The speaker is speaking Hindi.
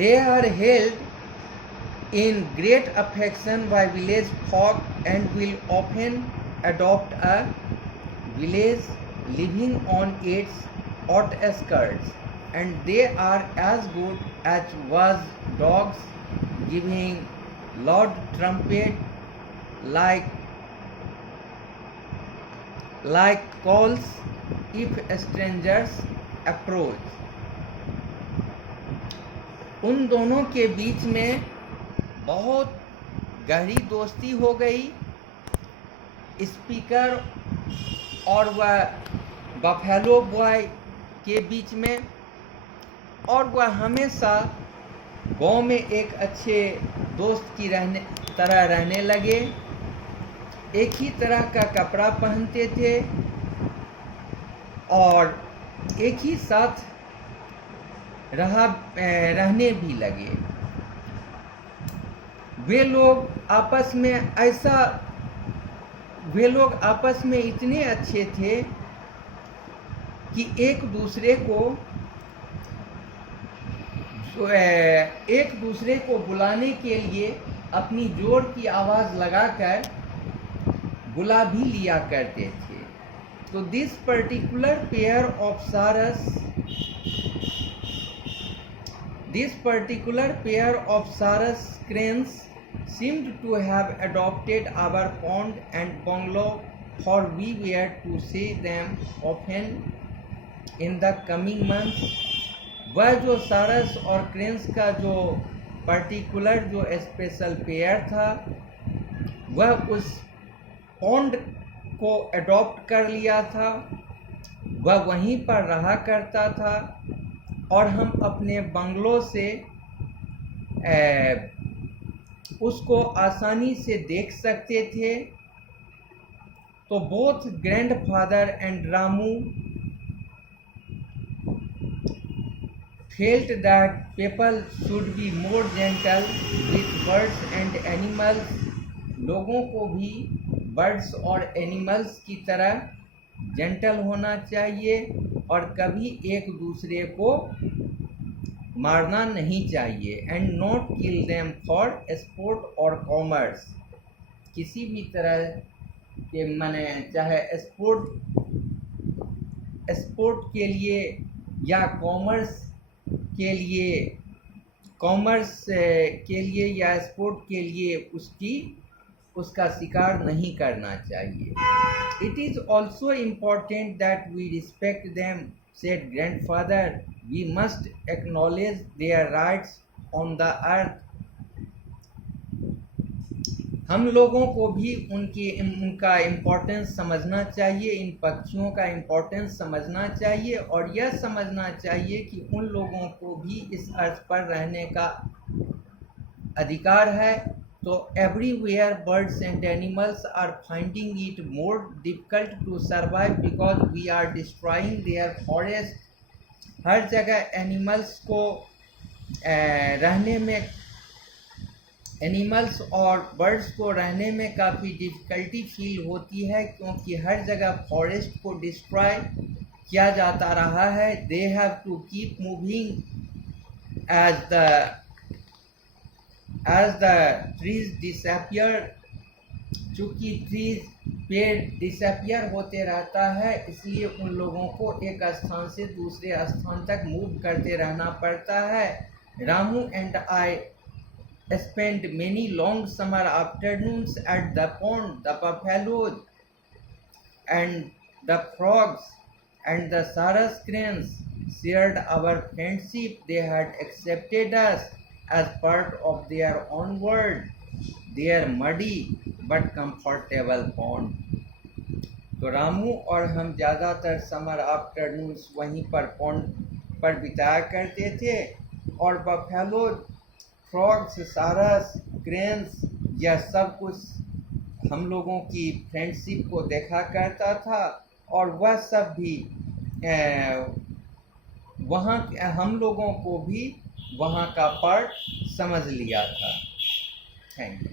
They are held in great affection by village folk and will often adopt a village living on its outskirts, and they are as good as was dogs, giving loud trumpet like calls if strangers approach. उन दोनों के बीच में बहुत गहरी दोस्ती हो गई। स्पीकर और वह बफेलो बॉय के बीच में, और वह हमेशा गांव में एक अच्छे दोस्त की तरह रहने लगे। एक ही तरह का कपड़ा पहनते थे और एक ही साथ रहने भी लगे। वे लोग आपस में इतने अच्छे थे कि एक दूसरे को बुलाने के लिए अपनी जोर की आवाज़ लगाकर बुला भी लिया करते थे। तो दिस पर्टिकुलर पेयर ऑफ सारस cranes seemed to have adopted our pond and bungalow, for we were to see them often in the coming months. वह जो सारस और क्रेन्स का जो पर्टिकुलर जो स्पेशल पेयर था, वह उस पॉन्ड को अडॉप्ट कर लिया था। वह वहीं पर रहा करता था और हम अपने बंगलो से उसको आसानी से देख सकते थे। तो both grandfather and Ramu felt that people should be more gentle with birds and animals. लोगों को भी बर्ड्स और एनिमल्स की तरह जेंटल होना चाहिए और कभी एक दूसरे को मारना नहीं चाहिए। And not kill them for sport और कॉमर्स। किसी भी तरह के माने चाहे स्पोर्ट के लिए या कॉमर्स के लिए या स्पोर्ट के लिए उसका शिकार नहीं करना चाहिए। It is also important that we respect them, said grandfather. We must acknowledge their rights on the earth. हम लोगों को भी उनका इम्पोर्टेंस समझना चाहिए, इन पक्षियों का इम्पोर्टेंस समझना चाहिए और यह समझना चाहिए कि उन लोगों को भी इस अर्थ पर रहने का अधिकार है। तो everywhere birds and animals are finding it more difficult to survive because we are destroying their forest. हर जगह एनिमल्स और बर्ड्स को रहने में काफ़ी डिफ़िकल्टी फील होती है क्योंकि हर जगह फॉरेस्ट को डिस्ट्रॉय किया जाता रहा है। They have to keep moving as the trees disappear. चूँकि पेड़ डिसअपियर होते रहता है, इसलिए उन लोगों को एक स्थान से दूसरे स्थान तक मूव करते रहना पड़ता है। Ramu and I spent many long summer afternoons at the pond. The buffaloes and the frogs and the sarus cranes shared our friendship. They had accepted us as part of their own world, their muddy but comfortable pond. तो रामू और हम ज़्यादातर समर आफ्टरनून्स वहीं पर पॉन्ड पर बिताया करते थे और बफेलो, फ्रॉग्स, सारस, क्रेन्स, यह सब कुछ हम लोगों की फ्रेंडशिप को देखा करता था और वह सब भी वहाँ हम लोगों को भी वहाँ का पार्ट समझ लिया था। Thank you.